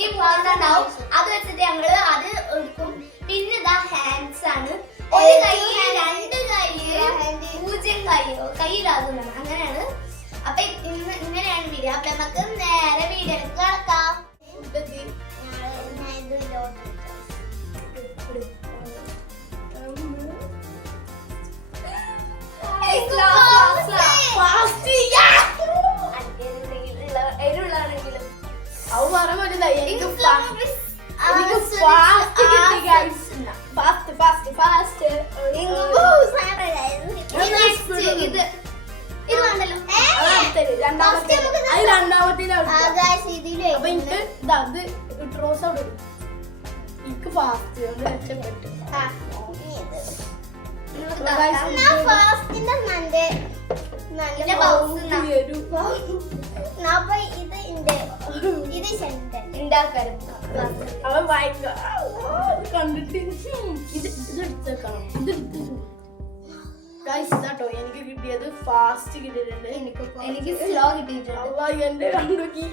ഈ ബോണ്ട ഉണ്ടാവും. അത് വെച്ചിട്ട് ഞങ്ങള് അത് എടുക്കും. പിന്നെ ഇതാ ഹാൻഡ്സ് ആണ്. ഒരു കൈയില് രണ്ട് കൈയില് പൂജ്യം കൈയിലാകുന്നതാണ്. അങ്ങനെയാണ്. അപ്പൊ ഇങ്ങനെയാണ് വീഡിയോ. അപ്പൊ നമുക്ക് നേരെ വീഡിയോയിലേക്ക് കടക്കാം. എരുള്ളാണെങ്കിലും അത് പറയാൻ പറ്റില്ല. എനിക്ക് എനിക്ക് ഫാസ്റ്റ് രക്ഷപ്പെട്ടു. കണ്ടിട്ട് എനിക്ക് കിട്ടിയത് ഫാസ്റ്റ് കിട്ടിയിട്ടുണ്ട്. എനിക്ക് സ്ലോ കിട്ടിയിട്ടുണ്ട്. എന്റെ കണ്ടുക്കി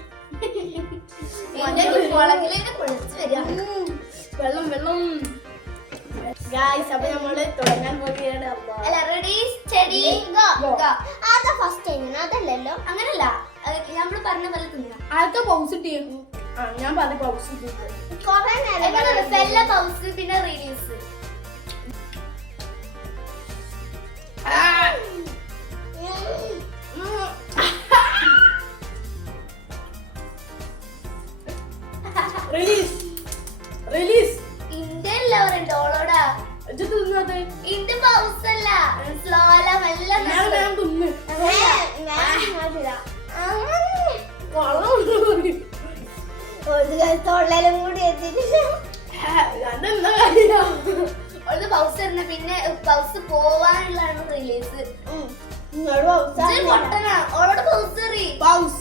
വെള്ളം വെള്ളം. ഗായ്സ് അപ്പൊ നമ്മള് തുടങ്ങാൻ പോവുകയാണ്. അതല്ലല്ലോ, അങ്ങനല്ല. നമ്മള് പറഞ്ഞ പോലെ തിന്നാം. ആദ്യത്തെ പൗസ് ടീം ഞാൻ പറഞ്ഞ പൗസ് പൗസ് പിന്നെ റിലീസ്. റിലീസ് റിലീസ് ഇന്ത്യയിലുള്ളവരുണ്ട് ഓളോടാ. ഇന്ത്യ പൗസ് അല്ല, സ്ലോ അല്ല, മെല്ലെ തൊള്ളലും കൂടി ഒരു പൗസ് തരുന്ന. പിന്നെ പൗസ് പോവാനുള്ളതാണ് റിലീസ്. ഓളോട് പൗസ് എറി. പൗസ്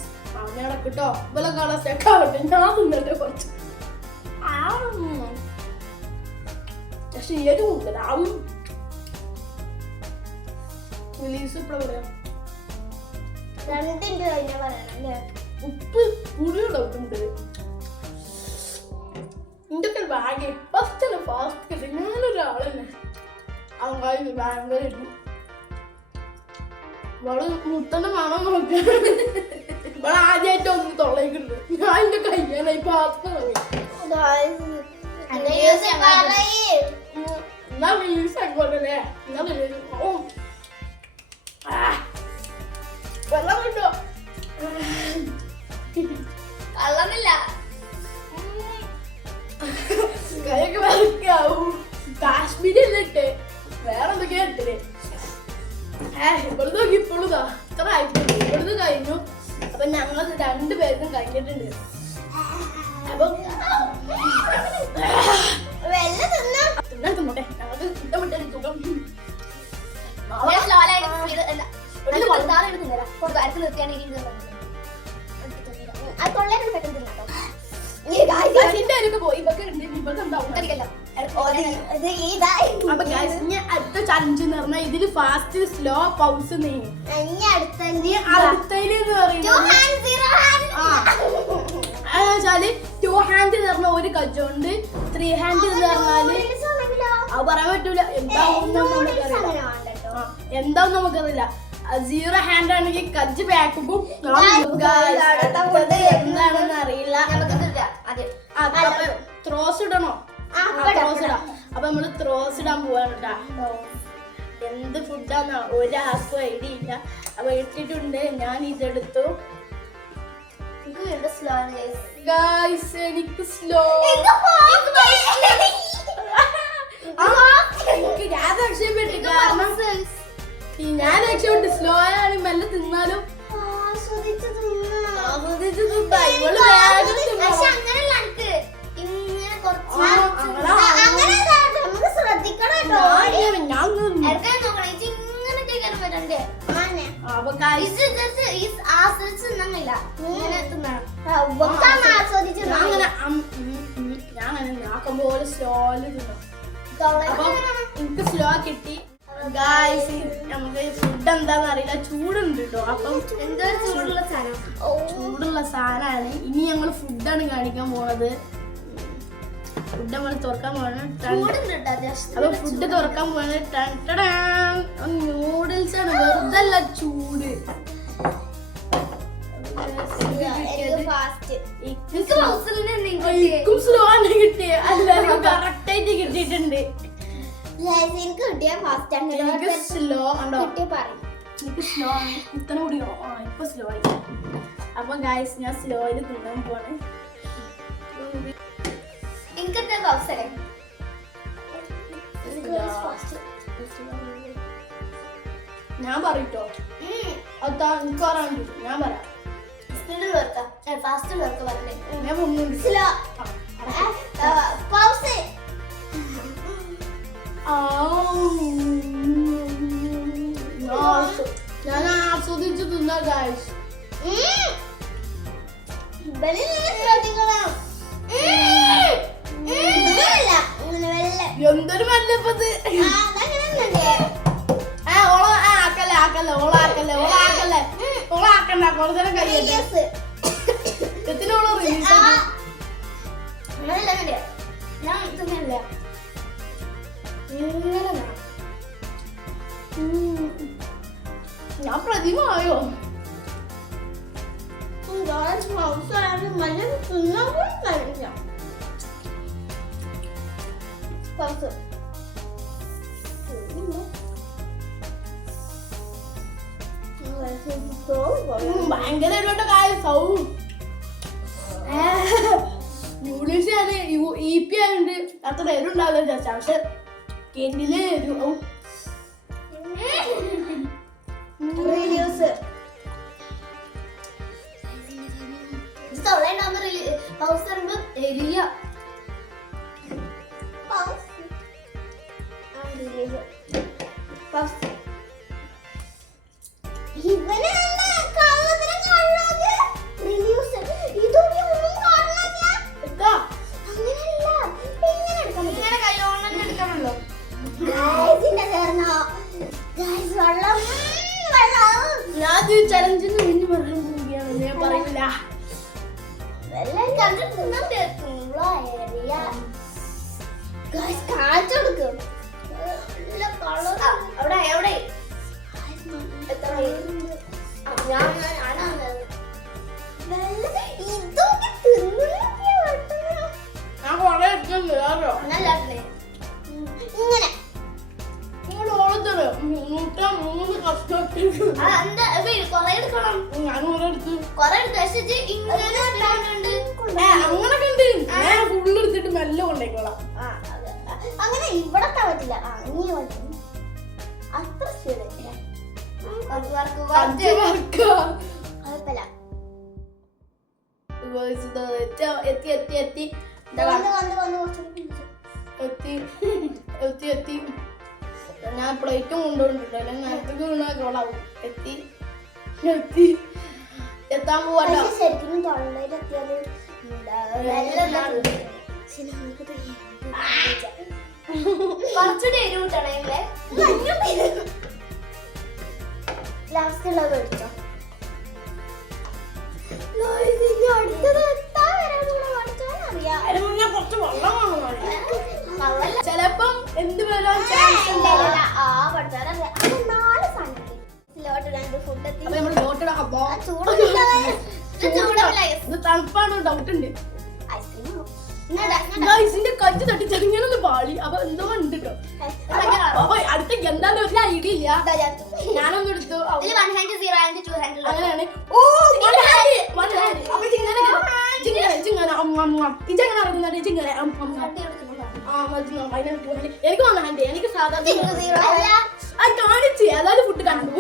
കിട്ടോ ഇവലെ കാണാൻ സെക്കാവട്ടെ. ഞാൻ തിന്നട്ടെ കുറച്ച്. പക്ഷെ ഏത് കൂടുതലാവും. റിലീസ് ഇപ്പഴാ പറയാം. ഉപ്പ് പുളിയുണ്ട്. ഇന്തൊക്കെ ബാഗ് ഫസ്റ്റ് ഫാസ്റ്റ്. ഞാനൊരാളല്ലേ അങ്ങായി ബാംഗ്ലൂർ ഇവള് മുത്തന്റെ മണം നോക്കി. ഇവളെ ആദ്യമായിട്ട് ഒന്ന് തൊള്ളയിട്ടുണ്ട്. ഞാൻ എന്റെ കയ്യാനായി പാസ്ത എന്നാ റിലീസ് ആയിക്കോട്ടല്ലേ. എന്നാ വെള്ളം കിട്ടോ കള്ളമില്ല. കൈയൊക്കെ വരക്കാവും. കാശ്മീരി എന്നിട്ട് വേറെ എന്തൊക്കെയാ ഇട്ടില്ലേ. ഇവിടുന്ന് നോക്കി ഇപ്പോഴുതാ ഇത്ര ആയിട്ടുണ്ട്. ഇവിടുന്ന് കഴിഞ്ഞു. അപ്പൊ ഞങ്ങൾ രണ്ടുപേർക്കും കഴിഞ്ഞിട്ടുണ്ട്. അപ്പൊ തിന്നോട്ടെ. ഞങ്ങൾക്ക് ഇഷ്ടപ്പെട്ട സുഖം. അടുത്ത ചലഞ്ച് എന്ന് പറഞ്ഞാൽ ഇതില് ഫാസ്റ്റ് സ്ലോ പൗസ് നീങ്ങും. അടുത്തതില് വെച്ചാല് 2 ഹാൻഡ് എന്ന് പറഞ്ഞ ഒരു കജ്ജുണ്ട്. 3 ഹാൻഡ് എന്ന് പറഞ്ഞാല് അത് പറയാൻ പറ്റൂല. എന്താവും നമുക്കറിയില്ല. 0 ഹാൻഡ് ആണെങ്കിൽ കജ്ജ് ബാക്കും. എന്താണെന്ന് അറിയില്ല. ത്രോസ് ഇടണോ? ത്രോസ് ഇടാം. അപ്പൊ നമ്മള് ത്രോസ് ഇടാൻ പോവാണ് കേട്ടാ. എന്ത് ഫുഡാന്ന് ഒരാൾക്കും ഐഡിയ ഇല്ല. അപ്പൊ ഇട്ടിട്ടുണ്ട്. ഞാൻ ഇതെടുത്തു. ഗായ്സ് എനിക്ക് സ്ലോ. ഞാൻ രക്ഷപ്പെട്ടു. കാരണം ഞാൻ രക്ഷപ്പെട്ടു. സ്ലോ ആണ്. മെല്ലെ തിന്നാലും ഞാൻ പോലെ സ്ലോയില് തിന്നാം. അപ്പൊ എനിക്ക് സ്ലോ കിട്ടി. ഗായ്സ് നമുക്ക് ഫുഡ് എന്താന്ന് അറിയില്ല, ചൂടുണ്ട് കേട്ടോ. അപ്പം എന്തോ ഒരു ചൂടുള്ള സാധനം. ചൂടുള്ള സാധനമാണ്. ഇനി ഞങ്ങൾ ഫുഡാണ് കാണിക്കാൻ പോണത്. ഫുഡ് നമ്മൾ തുറക്കാൻ പോകണം. അപ്പൊ ഫുഡ് തുറക്കാൻ പോകണത് നൂഡിൽസ് ആണ്. വെറുതെ അല്ല, ചൂട്. സ്ലോ ആണ് കിട്ടിയത്, എല്ലാവർക്കും കറക്റ്റ് ആയിട്ട് കിട്ടിയിട്ടുണ്ട്. സ്ലോ ഉണ്ടോ? എനിക്ക് സ്ലോ ആണ്. കുത്തനെ കൂടിയോ? ഇപ്പൊ സ്ലോ ആയി. അപ്പൊ ഗായ്സ് ഞാൻ സ്ലോയിൽ തിന്നാൻ പോവാണ്. ഞാൻ പറയട്ടോ, അതാ എനിക്ക് പറയാൻ ഞാൻ പറയാം. ഞാൻ മുന്നുണ്ട്. ഞാൻ ആസ്വദിച്ചു തിന്നാ ഗായ്സ്. എന്തൊരു മല്ലപ്പത്. ഓളാക്കണ്ട കുറച്ചേരം കഴിയട്ടെ. എത്തിനോളോ റിലീസ് ഞാൻ പ്രതിമയോ ഭയങ്കര നൂഡിൽസ് ഞാൻ EP ആയതുകൊണ്ട് അത്ര എരുണ്ടാവില്ല വിചാരിച്ച. പക്ഷെ കെന്നില് ഞാൻ ചലഞ്ചിന് മുന്നിൽ പറയാൻ പോവുകയാണ്. ഞാൻ പറയില്ല. ഞാൻ കൊറേ എടുക്കുന്നില്ലോ. ഇങ്ങനെ 3 കഷ്ടപ്പെട്ട് കൊറേ എടുക്കണം. ഞാൻ കൊറേ എടുത്തു. കൊറേ എടുത്ത് ഇങ്ങനെ അങ്ങനെ കണ്ട് ഞാൻ ഫുള്ള് എടുത്തിട്ട് മെല്ലെ കൊണ്ടേക്കോളാം. അങ്ങനെ ഇവിടെ പറ്റില്ല. അത്ര എത്തി. ഞാൻ പ്ലേറ്റും കൊണ്ടുപോയിട്ടുണ്ട്. അല്ലെങ്കിൽ നേരത്തേക്ക് വീണാക്കോളാവും. എത്താൻ പോവാട്ടോ. ശരിക്കും തൊള്ളയിലെത്തിയത് കുറച്ചുകൂടി എരിവിട്ടണേ. ലാസ്റ്റ് ഉള്ളത് മേടിച്ചോ. ചെലപ്പം എന്ത് വരാൻ തണുപ്പാണ്. ഡൗട്ട് ഉണ്ട്. ഇതിന്റെ കജ്ജ് തട്ടി ചെറിയൊന്ന് പാളി. അപ്പൊ എന്തോ ഉണ്ട് കേട്ടോ. അപ്പൊ അടുത്തേക്ക് എന്താന്ന് ഒരു ഐഡിയ ഇല്ല. ഞാനൊന്നും എടുത്തു. അങ്ങനെയാണ്. അപ്പൊ ഇതെങ്ങനെ അറിയുന്നത്? എനിക്ക് വന്ന ഹാൻഡ്. എനിക്ക് സാധാരണ കാണിച്ച് അതായത് ഫുഡ് കണ്ടു.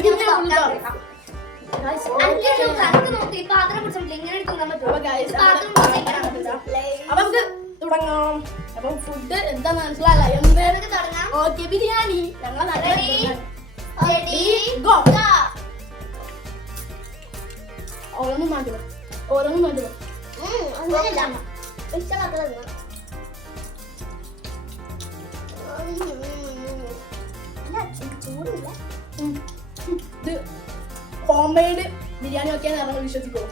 അപ്പൊ നമുക്ക് തുടങ്ങാം. അപ്പൊ ഫുഡ് എന്താന്ന് മനസ്സിലായില്ല. എന്തായാലും ഓക്കെ ബിരിയാണി ഞങ്ങളെ നാട്ടിൽ. ഓരോന്നും മാറ്റുക. ചൂടില്ല. ഇത് ഹോം മെയ്ഡ് ബിരിയാണി വെക്കാൻ നമ്മൾ വിശ്വസിക്കോ?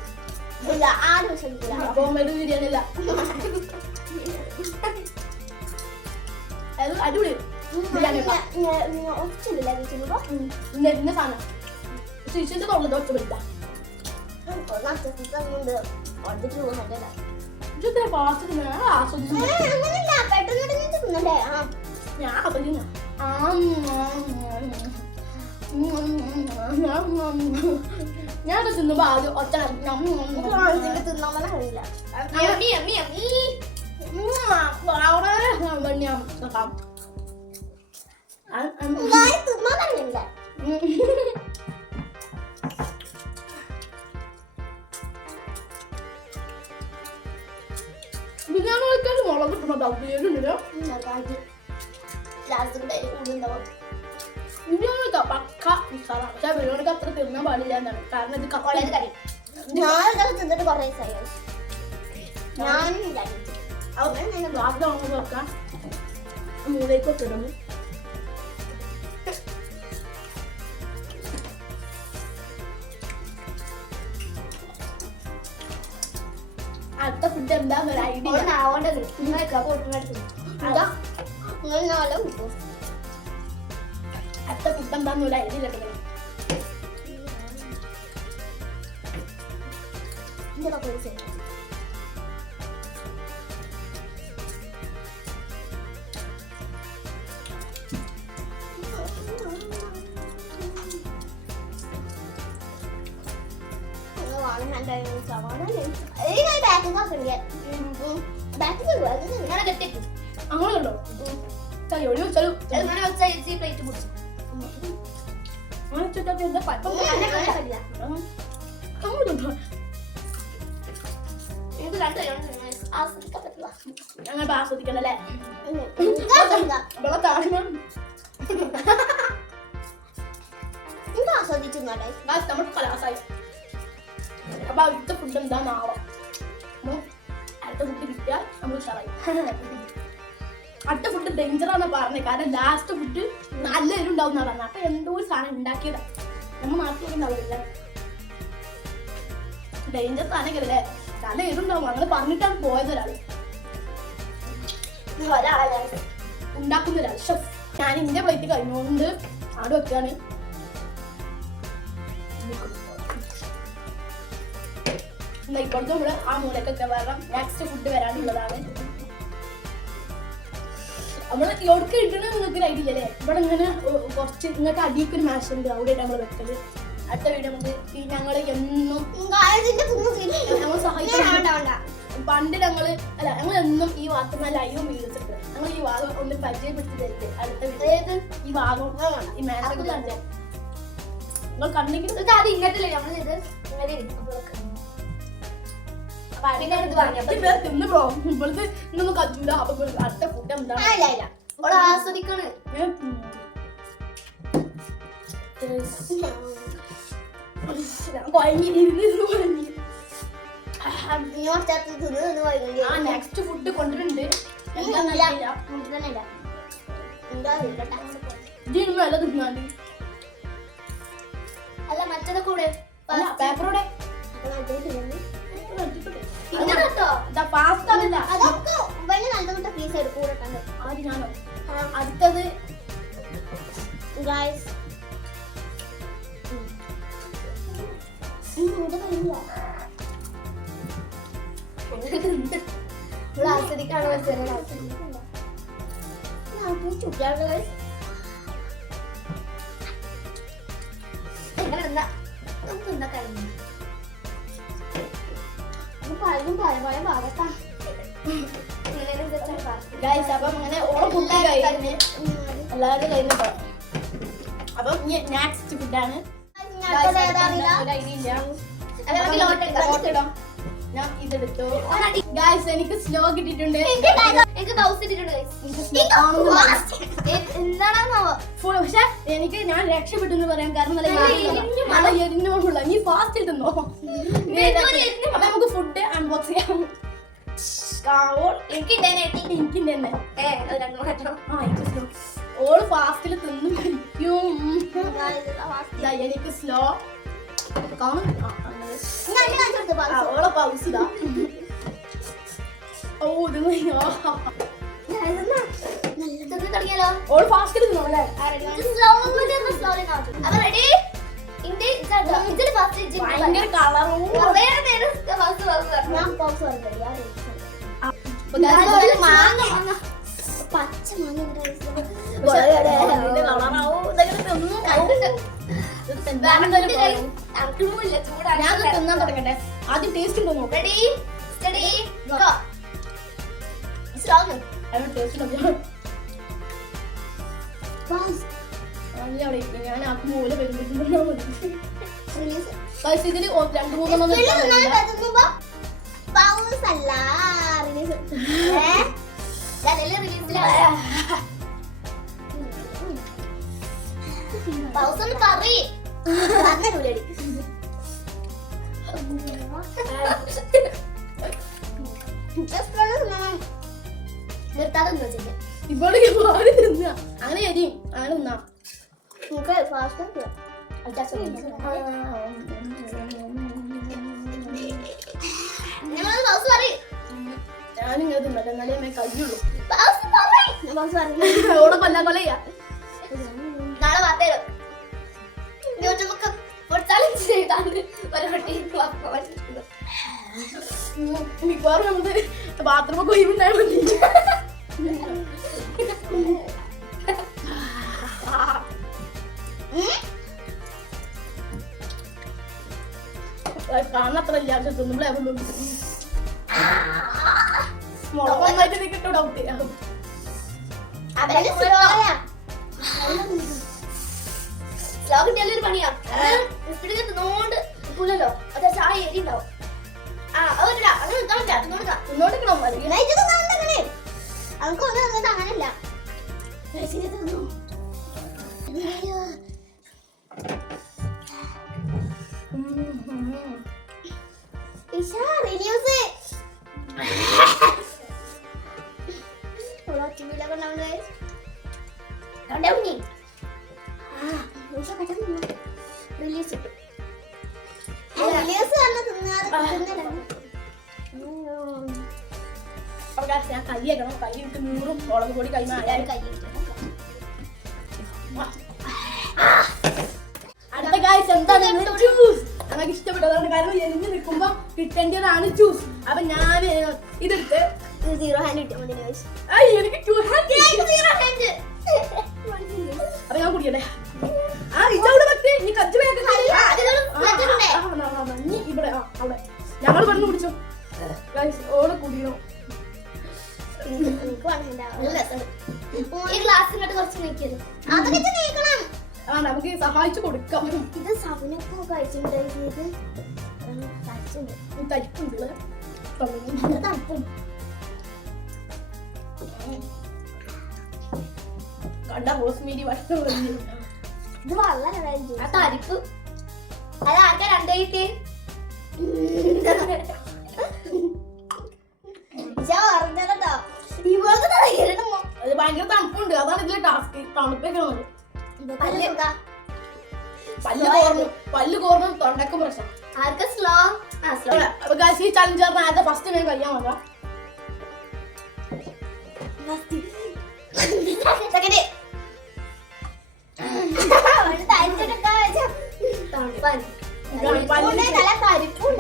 ഇല്ല, ആരും വിശ്വസിക്കില്ല. ഹോം മെയ്ഡ് ബിരിയാണി അല്ല. അത് അടിപൊളി ബിരിയാണി ഒച്ചില്ല വീട്ടിലുമ്പോ ഇന്ന സാധനം ശിശുന്റെ തുള്ളത് ഒറ്റ പറ്റില്ല. ഇതൊക്കെ ഫാസ്റ്റ് തിന്നാൻ ആസ്വദിച്ചു. ഞാൻ ആസ്വദിച്ചു. ഞാനൊക്കെ തിന്നുമ്പോ ആദ്യം ഒറ്റ ബിരിയാണി വെക്കാൻ മുളക് കിട്ടുന്നുണ്ടാവും. പേരുണ്ടല്ലോ ബിരിയാണിക്ക് പക്ക ഉസാറാണ്. പക്ഷെ ബിരിയാണിക്ക് അത്ര തിന്നാൻ പാടില്ല എന്നാണ്. കാരണം ഇത് കപ്പളേത് കറി. ഞാൻ തിന്നിട്ട് കൊറേ ദിവസമായി. ഞാൻ ഗ്ലാസ് വാങ്ങുമ്പോൾ വെക്കാം. മൂലേക്ക് ഇടും. അടുത്ത ഫുഡ് എന്താന്നൊരു ഐഡിയ. അടുത്ത ഫുഡ് എന്താന്നൊരു ഐഡിയ ഇല്ല. അങ്ങനെയുണ്ടോ? എവിടെ വെച്ചാലും പ്ലേറ്റ് കുടിച്ചു അങ്ങോട്ടുണ്ടോ? ആസ്വദിക്കാൻ പറ്റില്ല. ഞങ്ങൾ ആസ്വദിക്കണല്ലേ? ആസ്വദിച്ചു നമ്മൾ കലാസായി. അപ്പൊ അടുത്ത ഫുഡ് എന്താണാവാം. അടുത്ത ഫുഡ് കിട്ടിയാൽ നമ്മൾ ഉഷാറായി. അടുത്ത ഫുഡ് ഡേഞ്ചറാന്നാ പറഞ്ഞത്. കാരണം ലാസ്റ്റ് ഫുഡ് നല്ല എരുണ്ടാവും എന്നാ പറഞ്ഞത്. അപ്പൊ എന്തോ ഒരു സാധനം ഉണ്ടാക്കിയതാ. നമ്മൾ നാട്ടിലൊക്കെ ഉണ്ടാവില്ല. ഡേഞ്ചർ സാധനമല്ലേ? നല്ല എരുണ്ടാവും. അങ്ങനെ പറഞ്ഞിട്ടാണ് പോയത് ഒരാൾ. ഉണ്ടാക്കുന്ന ഒരാൾ ഷെഫ്. ഞാൻ ഇന്റെ പ്ലേറ്റ് കഴിഞ്ഞുകൊണ്ട് ആട് വെക്കാണ്. ഇപ്പോഴത്തെ നമ്മള് ആ മൂലക്കൊക്കെ വരണം. നെക്സ്റ്റ് ഫുഡ് വരാനുള്ളതാണ്. നമ്മള് എവിടേക്ക് ഇടണ നിങ്ങൾക്ക് ഐഡിയ അല്ലേ? ഇവിടെ ഇങ്ങനെ കുറച്ച് നിങ്ങൾക്ക് അടിയൊക്കെ ഒരു മാഷ് ഉണ്ട്. അവിടെയാണ് നമ്മൾ വെക്കല്. അടുത്ത വീഡിയോ നമുക്ക് ഞങ്ങൾ എന്നും ഞങ്ങൾ സഹായിക്കാൻ പണ്ട് ഞങ്ങള് അല്ല ഞങ്ങൾ എന്നും ഈ ഭാഗത്ത് ലൈവും വീഡിയോസ് ഞങ്ങൾ ഈ ഭാഗം ഒന്ന് പരിചയപ്പെടുത്തില്ലേ? അടുത്ത വീഡിയോ ഈ ഭാഗം ഈ മാഷൊക്കെ കണ്ടേ നിങ്ങൾ കണ്ടെങ്കിൽ അത് ഇങ്ങനത്തെ നമ്മൾ ഇത് ഇങ്ങനെ തിന്നു പോ. ഇപ്പോഴത്തെ ഇന്നൊന്നും കച്ചൂല. അപ്പൊ അടുത്ത ഫുഡ് എന്താണ് ആസ്വദിക്കണ്. നെക്സ്റ്റ് ഫുഡ് കൊണ്ടുവരുന്നുണ്ട്. ഇതിന് വില തിന്നാണ്ട് അല്ല മറ്റേത് കൂടെ പേപ്പറോടെ അടുത്തത് ആസ്വദിക്കാണോ നമുക്ക് എന്താ കഴിഞ്ഞു അപ്പം അങ്ങനെ ഫുഡ് കഴിഞ്ഞ് എല്ലാവരും കഴിഞ്ഞോ. അപ്പം നെക്സ്റ്റ് ഫുഡാണ്. ഞാൻ ഇതെടുത്തു. ഗായ്സ് എനിക്ക് സ്ലോ കിട്ടിയിട്ടുണ്ട്. പക്ഷെ എനിക്ക് ഞാൻ രക്ഷപ്പെട്ടു എന്ന് പറയാം. കാരണം നല്ല എരിഞ്ഞോളൂ. നീ ഫാസ്റ്റ് ഇട്ടുന്നോ? അപ്പൊ നമുക്ക് ഫുഡ് അൺബോക്സ് ചെയ്യാം. എനിക്ക് തന്നെ ഓള് ഫാസ്റ്റിൽ തിന്നും കഴിക്കും. എനിക്ക് സ്ലോ കാണും. ഓളെ പൗസിലാ. ഓ ഇത് തുടങ്ങിയാലോ? ഓള് ഫാസ്റ്റിൽ തിന്നോളെ. ഭയങ്കര കളറും പച്ച ഞാൻ തിന്നാൻ തുടങ്ങട്ടെ. ആദ്യം ടേസ്റ്റ് ഉണ്ടോ നോക്കാം. Ready steady go. സ്ട്രോങ് ഞാൻ ആ മൂല വരുമ്പോഴേക്കും ഇതില് 2-3 ഇവിടെ മാറി തിന്ന അങ്ങനെ എരിയും അങ്ങനെ തിന്നാ. ഞാനിങ്ങനെ തിന്നട്ടെ എന്നാലേ അമ്മ കഴിയുള്ളൂ. ഓടെ കൊല്ലാ കൊലയാ. നാളെ വാർത്തയിലും യൂട്യൂബൊക്കെ ചലഞ്ച് ചെയ്താണ് മിക്കവാറും നമുക്ക് ബാത്റൂമൊക്കെ ഒഴിവുണ്ടായാൽ മതി. കാണത്ര ഇല്ല പക്ഷെ തിന്നുമ്പോഴേ മുളകൊന്നായിട്ട് നീ കിട്ടോ ഡൗട്ട്. ഒരു പണിയാ തിന്നോണ്ട് പുല്ലോ അത് ചായ എരി ഉണ്ടാവും. തിന്നോണ്ടിരിക്കണം അങ്ങനല്ല ഞാൻ കൈയേക്കണം. കൈ ഇട്ട് 100 മുളക് പൊടി കൈ മാറി കൈ. അടുത്ത കാഴ്ച എന്താണ്? ജ്യൂസ്. നമുക്ക് ഇഷ്ടപ്പെട്ടതാണ്. കാരണം എരിഞ്ഞ് നിൽക്കുമ്പോ കിട്ടേണ്ടതാണ് ജ്യൂസ്. അപ്പൊ ഞാൻ ഇതെടുത്ത് 0 ഹാൻഡ് കിട്ടിയാൽ മതി. എനിക്ക് 2 ഹാൻഡ്. അപ്പൊ ഞാൻ കുടിക്കട്ടെ. ഇതവിടെ പറ്റേ നീ കജ്ജ് നീ ഇവിടെ അവിടെ ഞങ്ങൾ പറഞ്ഞു കുടിച്ചോ. ഓളെ കുടിക്കണോ? നമുക്ക് സഹായിച്ചു കൊടുക്കാം. ഇത് സവനൊക്കെ കഴിച്ചിട്ടുണ്ട്. തരിപ്പുണ്ട് തണുപ്പും കണ്ട റോസ്മേരി ഭക്ഷണം ഇത് വളരെ തരിപ്പ്. അത് ആർക്കാ രണ്ടായിട്ട് അത് ഭയങ്കര തണുപ്പുണ്ട്. അതാണ് ഇതിലെ ടാസ്ക്. തണുപ്പൊക്കെ പല്ല് കോർന്നും തൊണ്ടക്കും പ്രശ്നം. ആർക്കാ സ്ലോ? ഈ ചലഞ്ച് പറഞ്ഞാൽ ഫസ്റ്റ് ഞാൻ കഴിയാൻ വന്ന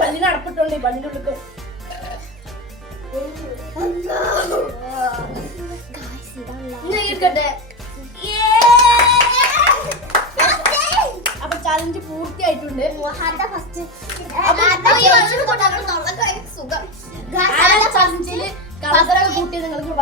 പല്ലിന് അടപ്പിട്ടുണ്ട്. പല്ലിന്റെ ഉള്ളിൽ അപ്പൊ ചലഞ്ച് പൂർത്തിയായിട്ടുണ്ട്. ചലഞ്ചില് കളറൊക്കെ കൂട്ടി നിങ്ങൾക്ക്